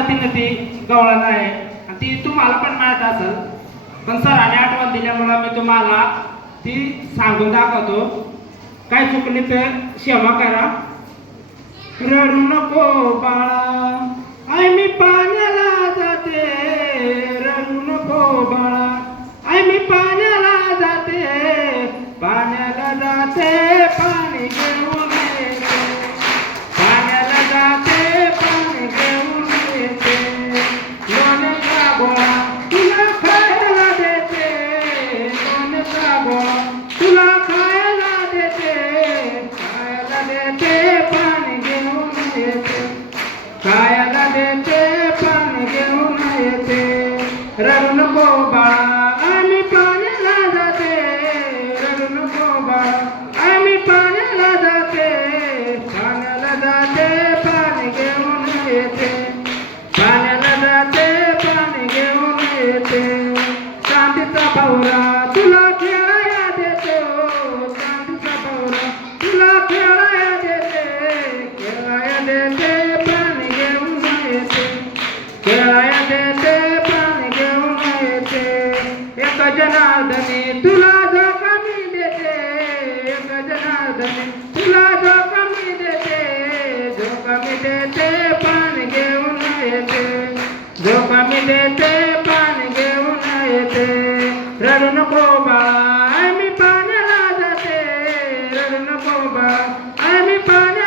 पद्धतीने ती गवळण आहे आणि ती तुम्हाला पण माहीत असेल, पण सरांनी आठवण दिल्यामुळं मी तुम्हाला ती सांगून दाखवतो. काय चुकली तर क्षमा करा. रडू नको बाळा आई मी पाण्याला जाते, रडू नको बाळा आई मी पाण्याला जाते, पाण्याला जाते पाणी घेऊन येते, पाण्याला जाते पाणी घेऊन येते, लोण्याचा गोळा तुला खायला देते, लोण्याचा गोळा तुला खायला देते, खायला देते पाणी घेऊन येते, खायला देते पाणी घेऊन येते. रडू नको बाळा आम्ही पाण्याला जाते, रडू नको बाळा आम्ही पाण्याला जाते, पाण्याला जाते पाणी घेऊन येते, पाण्याला जाते पाणी घेऊन येते. चांदीचा भवरा तुला खेळायला देतो, चांदीचा भवरा तुला खेळायला देते, खेळायला देते पाणी घेऊन येते, खेळायला देते पाणी घेऊन येते. एक जनार्दनी तुला जो कमी देते, एक जनार्दनी तुला जो कमी देते, जो कमी देते पाणी घेऊन येते, जो कमी देते पाणी घेऊन येते. रडू नको बाळा आम्ही पाण्याला जाते, रडू नको बाळा आम्ही पाण्याला